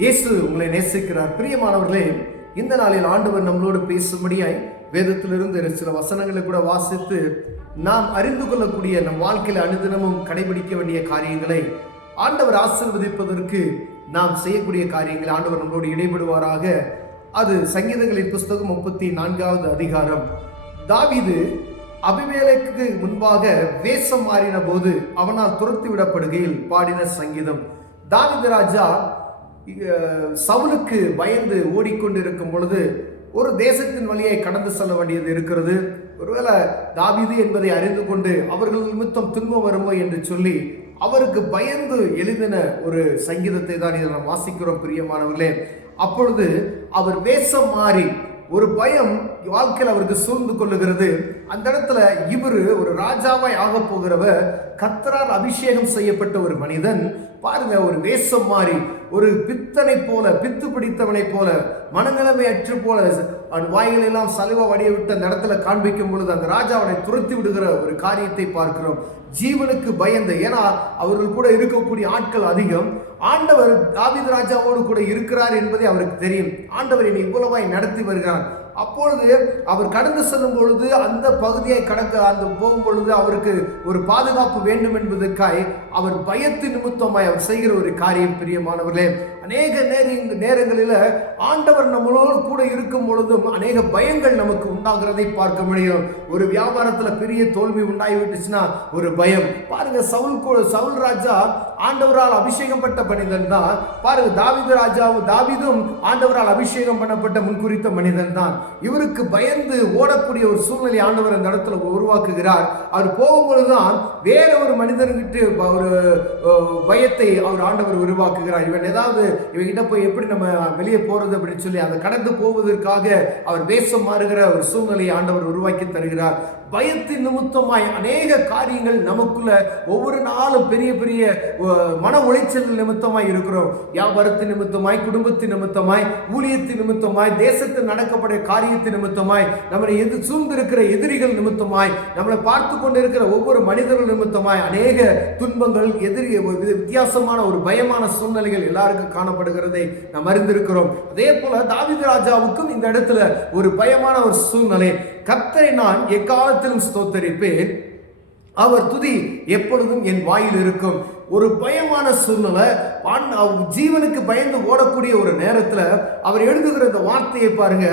இயேசு உங்களை நேசிக்கிறார். பிரியமானவர்களே, இந்த நாளில் ஆண்டவர் நம்மளோடு பேசும்படியாய் வேதத்திலிருந்து சில வசனங்களை கூட வாசித்து நாம் அறிந்து கொள்ளக்கூடிய நம் வாழ்க்கையில் அனுதினமும் கடைபிடிக்க வேண்டிய காரியங்களை ஆண்டவர் ஆசீர்வதிப்பதற்கு நாம் செய்யக்கூடிய காரியங்களை ஆண்டவர் நம்மளோடு இடைபடுவாராக. அது சங்கீதங்களின் புஸ்தகம் 34வது அதிகாரம். தாவீது அபிமெலேக்குக்கு முன்பாக வேஷம் மாறின போது அவனால் துரத்தி விடப்படுகையில் பாடின சங்கீதம். தாவீது ராஜா சவுலுக்கு பயந்து ஓடிக்கொண்டிருக்கும் பொழுது ஒரு தேசத்தின் வழியை கடந்து செல்ல வேண்டியது இருக்கிறது. ஒருவேளை தாவீது என்பதை அறிந்து கொண்டு அவர்கள் நிமித்தம் துன்பம் வருமோ என்று சொல்லி அவருக்கு பயந்து எழுதின ஒரு சங்கீதத்தை தான் இதை நாம் வாசிக்கிறோம். பிரியமானவர்களே, அப்பொழுது அவர் வேஷம் மாறி ஒரு பயம் வாழ்க்கையில் அவருக்கு சூழ்ந்து கொள்ளுகிறது. அந்த இடத்துல இவர் ஒரு ராஜாவாய் ஆக போகிறவர், கர்த்தரால் அபிஷேகம் செய்யப்பட்ட ஒரு மனிதன். பாருங்க, ஒரு வேஷம் மாறி ஒரு பித்தனை போல, பித்து பிடித்தவனை போல, மனநிலைமை அற்று போல வாய்களெல்லாம் சலுவா வடிய விட்டு அந்த இடத்துல காண்பிக்கும் பொழுது அந்த ராஜா அவனை துரத்தி விடுகிற ஒரு காரியத்தை பார்க்கிறோம். ஜீவனுக்கு பயந்து, ஏன்னா அவர்கள் கூட இருக்கக்கூடிய ஆட்கள் அதிகம். ஆண்டவர் தாவீது ராஜாவோடு கூட இருக்கிறார் என்பதை அவருக்கு தெரியும். ஆண்டவர் என்னை இவ்வளவாய் நடத்தி வருகிறார். அப்பொழுது அவர் கடந்து செல்லும் பொழுது அந்த பகுதியை கடக்க போகும் பொழுது அவருக்கு ஒரு பாதுகாப்பு வேண்டும் என்பதற்காய் அவர் பயத்தின் நிமித்தமாய் அவர் செய்கிற ஒரு காரியம். பிரியமானவர்களே, அநேக நேரங்களில் ஆண்டவர் நம்மளோடு கூட இருக்கும் பொழுதும் அநேக பயங்கள் நமக்கு உண்டாகிறதை பார்க்க முடியும். ஒரு வியாபாரத்தில் பெரிய தோல்வி உண்டாகிவிட்டுச்சுன்னா ஒரு பயம். பாருங்க, சவுல் ராஜா ஆண்டவரால் அபிஷேகம் பட்ட மனிதன் தான். பாருங்க, தாவீதும் ஆண்டவரால் அபிஷேகம் பண்ணப்பட்ட முன்குறித்த மனிதன் தான். இவருக்கு பயந்து ஓடக்கூடிய ஒரு சூழ்நிலை ஆண்டவர் அந்த இடத்துல உருவாக்குகிறார். அவர் போகும்பொழுதுதான் வேற ஒரு மனிதர்கிட்ட ஒரு பயத்தை அவர் ஆண்டவர் உருவாக்குகிறார். இவங்கிட்ட போய் எப்படி நம்ம வெளியே போறது அப்படின்னு சொல்லி அதை கடந்து போவதற்காக அவர் வேஷம் மாறுகிற ஒரு சூழ்நிலையை ஆண்டவர் உருவாக்கி தருகிறார். பயத்தின் நிமித்தமாய் அநேக காரியங்கள் நமக்குள்ள ஒவ்வொரு நாளும் பெரிய பெரிய மன உளைச்சல் நிமித்தமாய் இருக்கிறோம். வியாபாரத்தின் நிமித்தமாய், குடும்பத்தின் நிமித்தமாய், ஊழியத்தின் நிமித்தமாய், தேசத்தில் நடக்கப்பட காரியத்தின் நிமித்தமாய், நம்மளை சூழ்ந்திருக்கிற எதிரிகள் நிமித்தமாய், நம்மளை பார்த்து கொண்டிருக்கிற ஒவ்வொரு மனிதர்கள் நிமித்தமாய் அநேக துன்பங்கள், வித்தியாசமான ஒரு பயமான சூழ்நிலைகள் எல்லாருக்கும் காணப்படுகிறதை நாம் அறிந்திருக்கிறோம். அதே போல தாவீது ராஜாவுக்கும் இந்த இடத்துல ஒரு பயமான ஒரு சூழ்நிலை. கர்த்தரை நான் எக்காலத்திலும் ஸ்தோத்தரிப்பேன், அவர் துதி எப்பொழுதும் என் வாயில் இருக்கும். ஒரு பயமான சூழ்நிலை, ஜீவனுக்கு பயந்து ஓடக்கூடிய ஒரு நேரத்தில் அவர் எழுதுகிற இந்த வார்த்தையை பாருங்க.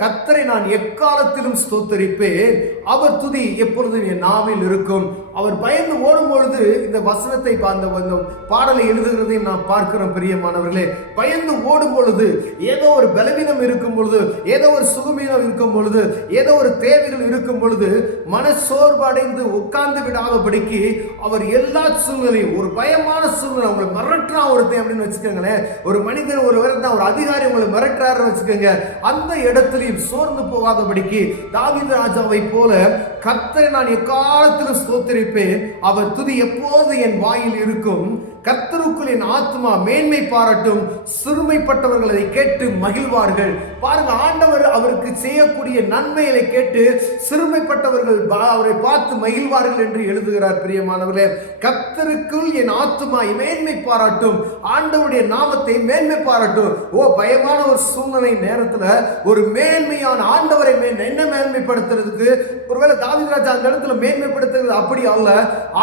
கர்த்தரை நான் எக்காலத்திலும் ஸ்தோத்தரிப்பேன், அவர் துதி எப்பொழுதும் என் நாவில் இருக்கும். அவர் பயந்து ஓடும் பொழுது இந்த வசனத்தை அந்த பாடலை எழுதுகிறதையும் நான் பார்க்கிறோம். பிரியமானவர்களே, பயந்து ஓடும் பொழுது ஏதோ ஒரு பலவீனம் இருக்கும் பொழுது, ஏதோ ஒரு சுகமீனம் இருக்கும் பொழுது, ஏதோ ஒரு தேவைகள் இருக்கும் பொழுது மனசோர்வடைந்து உட்கார்ந்து விடாதபடிக்கு அவர் எல்லா சூழ்நிலையும், ஒரு பயமான சூழ்நிலை, உங்களை மிரட்டுறா ஒருத்தன் அப்படின்னு வச்சுக்கோங்களேன், ஒரு மனிதர் ஒரு அதிகாரி உங்களை மிரட்டுறாருன்னு வச்சுக்கோங்க, அந்த இடத்திலையும் சோர்ந்து போகாதபடிக்கு தாவீது ராஜாவை போல கர்த்தரை நான் எக்காலத்திலும் ஸ்தோத்திரிப்பேன், அவர் துதி எப்போது என் வாயில் இருக்கும். கர்த்தருக்குள் என் ஆத்மா மேன்மை பாராட்டும், சிறுமைப்பட்டவர்கள் அதை கேட்டு மகிழ்வார்கள். பாருங்க, ஆண்டவர் அவருக்கு செய்யக்கூடிய நன்மைகளை கேட்டு சிறுமைப்பட்டவர்கள் அவரை பார்த்து மகிழ்வார்கள் என்று எழுதுகிறார். பிரியமானவர்களே, கர்த்தருக்குள் என் ஆத்மா மேன்மை பாராட்டும், ஆண்டவருடைய நாமத்தை மேன்மை பாராட்டும். பயமான ஒரு சூழ்நிலை நேரத்தில் ஒரு மேன்மையான ஆண்டவரை என்ன மேன்மைப்படுத்துறதுக்கு, ஒருவேளை தாவீது ராஜா அந்த இடத்துல மேன்மைப்படுத்துறது அப்படி அல்ல,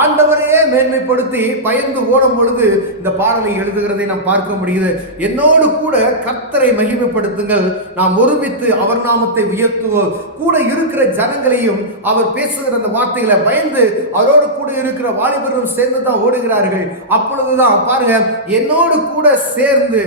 ஆண்டவரையே மேன்மைப்படுத்தி பயந்து ஓடும் பொழுது இந்த பாடலை எழுதுகிறதை நாம் பார்க்க முடியுது. என்னோடு கூட கர்த்தரை மகிமைப்படுத்துங்கள், நாம் ஒருமித்து அவர் நாமத்தை உயர்த்துவோம். கூட இருக்கிற ஜனங்களையும் அவர் பேசுகிற அந்த வார்த்தைகளை பயந்து அவரோடு கூட இருக்கிற வாலிபர்களும் சேர்ந்து தான் ஓடுகிறார்கள். அப்பொழுதுதான் பாருங்க, என்னோடு கூட சேர்ந்து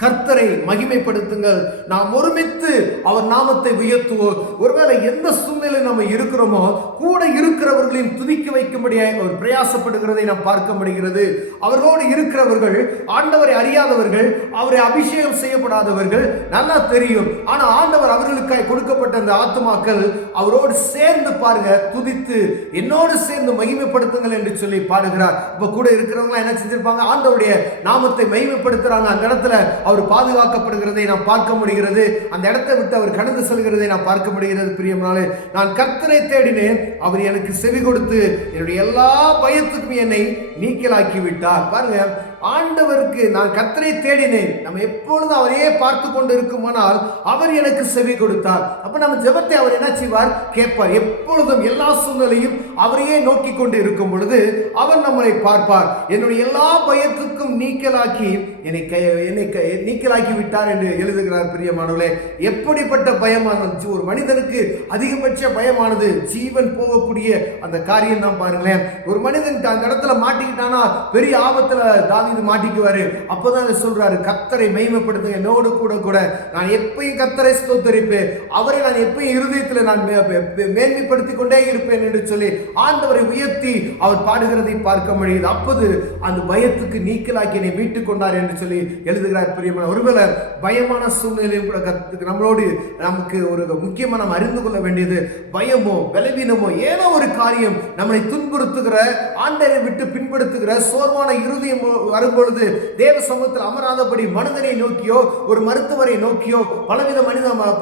கர்த்தரை மகிமைப்படுத்துங்கள், நாம் ஒருமித்து அவர் நாமத்தை உயர்த்துவோம். ஒருவேளை எந்த சூழ்நிலை நம்ம இருக்கிறோமோ கூட இருக்கிறவர்களையும் துதிக்க வைக்கும்படியாக அவர் பிரயாசப்படுகிறதை நாம் பார்க்க முடிகிறது. அவர்களோடு இருக்கிறவர்கள் ஆண்டவரை அறியாதவர்கள், அவரை அபிஷேகம் செய்யப்படாதவர்கள், நல்லா தெரியும். ஆனால் ஆண்டவர் அவர்களுக்காக கொடுக்கப்பட்ட அந்த ஆத்துமாக்கள் அவரோடு சேர்ந்து பாருங்க துதித்து என்னோடு சேர்ந்து மகிமைப்படுத்துங்கள் என்று சொல்லி பாடுகிறார். இப்ப கூட இருக்கிறவங்க என்ன செஞ்சிருப்பாங்க, ஆண்டவருடைய நாமத்தை மகிமைப்படுத்துறாங்க. அந்த இடத்துல அவர் பாதுகாக்கப்படுகிறதை நாம் பார்க்க முடிகிறது. அந்த இடத்தை விட்டு அவர் கடந்து செல்கிறதை நாம் பார்க்க முடிகிறது. பிரியமானவர்களே, நான் கர்த்தரை தேடினேன், அவர் எனக்கு செவி கொடுத்து என்னுடைய எல்லா பயத்துக்கும் என்னை நீக்கலாக்கி விட்டார். பாருங்க, ஆண்டவருக்கு நான் கர்த்தரை தேடினேன், நம்ம எப்பொழுதும் அவரையே பார்த்து கொண்டு இருக்குமானால் அவர் எனக்கு செவி கொடுத்தார். அப்ப நம்ம ஜெபத்தை அவர் என்ன செய்வார்? கேட்பார். எப்பொழுதும் எல்லா சூழ்நிலையும் அவரையே நோக்கி கொண்டு இருக்கும் பொழுது அவர் நம்மளை பார்ப்பார். என்னுடைய எல்லா பயத்துக்கும் நீக்கலாக்கி என்னை நீக்கலாக்கி விட்டார் என்று எழுதுகிறார். பிரியமானவர்களே, எப்படிப்பட்ட பயமானது ஒரு மனிதனுக்கு அதிகபட்ச பயமானது ஜீவன் போகக்கூடிய அந்த காரியம் தான். பாருங்களேன், ஒரு மனிதன் அந்த இடத்துல மாட்டிக்கிட்டானா பெரிய ஆபத்துல தாவீது மாட்டிக்குவாரு. அப்பதான் சொல்றாரு, கர்த்தரை மகிமைப்படுத்துங்க, என்னோடு கூட நான் எப்பயும் கர்த்தரை ஸ்தோத்தரிப்பேன், அவரை நான் எப்பயும் இருதயத்தில் நான் மேன்மைப்படுத்திக் கொண்டே இருப்பேன் என்று சொல்லி ஆண்டவரை உயர்த்தி அவர் பாடுகிறதை பார்க்க முடியுது. அப்போது அந்த பயத்துக்கு நீக்கலாக்கி என்னை மீட்டுக் கொண்டார் என்று சொல்லி எழுதுகிறார். பிரியமான, ஒருவேளை பயமான சூழ்நிலையும் கூட நம்மளோடு நமக்கு ஒரு முக்கியமா நாம் அறிந்து கொள்ள வேண்டியது, பயமோ பலவீனமோ ஏதோ ஒரு காரியம் நம்மளை துன்புறுத்துகிற, ஆண்டரை விட்டு பின்படுத்துகிற சோர்வான இருதயம் வரும்பொழுது தேவ சமூகத்தில் அமராதபடி மனிதனை நோக்கியோ ஒரு மருத்துவரை நோக்கியோ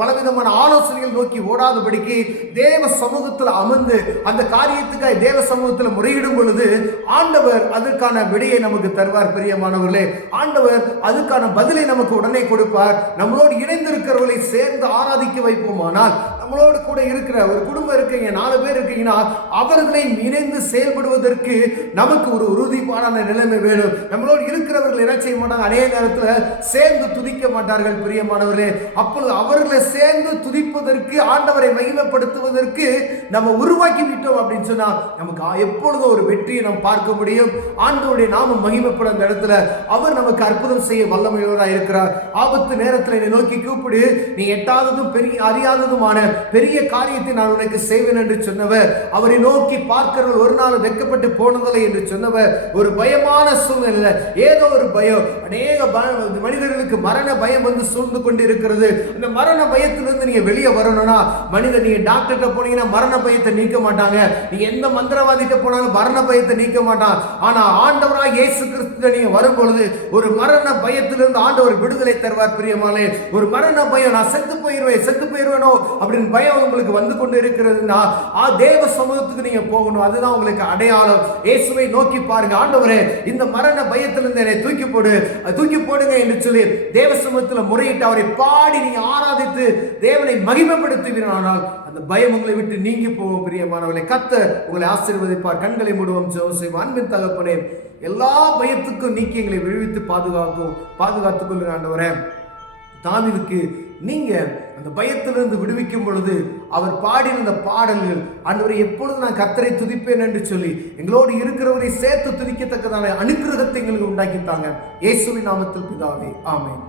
பலவிதமான ஆலோசனைகள் நோக்கி ஓடாதபடிக்கு தேவ சமூகத்தில் அமர்ந்து அந்த காரியத்துக்காக தேவ சமூகத்தில் முறையிடும் பொழுது ஆண்டவர் அதற்கான விடையை நமக்கு தருவார். பிரியமானவர்களே, ஆண்டவர் அதுக்கான பதிலை நமக்கு உடனே கொடுப்பார். நம்மளோடு இணைந்திருக்கிறவர்களை சேர்ந்து ஆராதிக்க வைப்போமானால், நம்மளோடு கூட இருக்கிற ஒரு குடும்பம் இருக்கீங்க, 4 பேர் இருக்கீங்கன்னா அவர்களை இணைந்து செயல்படுவதற்கு நமக்கு ஒரு உறுதிப்பான நிலைமை வேணும். நம்மளோடு இருக்கிறவர்கள் என்ன செய்ய மாட்டாங்க? அநேக நேரத்தில் சேர்ந்து துதிக்க மாட்டார்கள். பிரியமானவர்களே, அப்பொழுது அவர்களை சேர்ந்து துதிப்பதற்கு, ஆண்டவரை மகிமைப்படுத்துவதற்கு நம்ம உருவாக்கி விட்டோம் அப்படின்னு சொன்னா நமக்கு எப்பொழுதும் ஒரு வெற்றியை நாம் பார்க்க முடியும். ஆண்டவருடைய நாமம் மகிமைப்படும் அந்த இடத்துல அவர் நமக்கு அற்புதம் செய்ய வல்லமையோராக இருக்கிறார். ஆபத்து நேரத்தில் என்னை நோக்கி கூப்பிடு, நீ எட்டாததும் பெரிய அறியாததுமான பெரிய காரியத்தை நான் உனக்கு செய்வேன் என்று சொன்னவர், அவரை நோக்கி பார்க்கிறவர்கள் ஒரு நாள் வெட்கப்பட்டு போனதில்லை என்று சொன்னவர், ஒரு பயமான சூழ்நிலை, ஏதோ ஒரு பயம், அநேக மனிதர்களுக்கு மரண பயம் வந்து சூழ்ந்து கொண்டு இருக்கிறது. அந்த மரண பயத்திலிருந்து நீங்க வெளியே வரணும்னா, மனிதன் நீங்க டாக்டர்கிட்ட போனீங்கன்னா மரண பயத்தை நீக்க மாட்டாங்க, நீங்க எந்த மந்திரவாதிட்ட போனாலும் மரண பயத்தை நீக்க மாட்டான். ஆனா ஆண்டவராக இயேசு கிறிஸ்து நீங்க வரும் பொழுது ஒரு மரண பயத்திலிருந்து ஆண்டவர் விடுதலை தருவார். பிரியமானே, ஒரு மரண பயம், நான் செத்து போயிருவேனோ அப்படின்னு பயம் உங்களுக்கு வந்து கொண்டு இருக்கிறதுனா தேவ சமூகத்துக்கு நீங்க போகணும். அதுதான் உங்களுக்கு அடையாளம். இயேசுவை நோக்கி பாருங்க, ஆண்டவரே இந்த மரண பயத்திலிருந்து என்னை தூக்கி போடுங்க என்று சொல்லி தேவ சமூகத்தில் முறையிட்டு அவரை பாடி நீங்க ஆராதித்து தேவனை மகிமைப்படுத்துவீர்கள். அந்த பயம் உங்களை விட்டு நீங்கி போவோம். பிரியமானவர்களே, கர்த்தர் உங்களை ஆசீர்வதிப்பார். கண்களை மூடுவோம், ஜெபம் செய்வோம். அன்பின் தகப்பனே, எல்லா பயத்துக்கும் நீக்கி எங்களை விடுவித்து பாதுகாத்துக் கொள்ளுங்க. ஆண்டவரே, தாவீதுக்கு நீங்க அந்த பயத்திலிருந்து விடுவிக்கும் பொழுது அவர் பாடின அந்த பாடல்கள், ஆண்டவரை எப்பொழுது நான் கர்த்தரை துதிப்பேன் என்று சொல்லி எங்களோடு இருக்கிறவரை சேர்த்து துதிக்கத்தக்கதான அனுக்கிரகத்தை எங்களுக்கு உண்டாக்கித்தாங்க. இயேசுவின் நாமத்தில் பிதாவே, ஆமென்.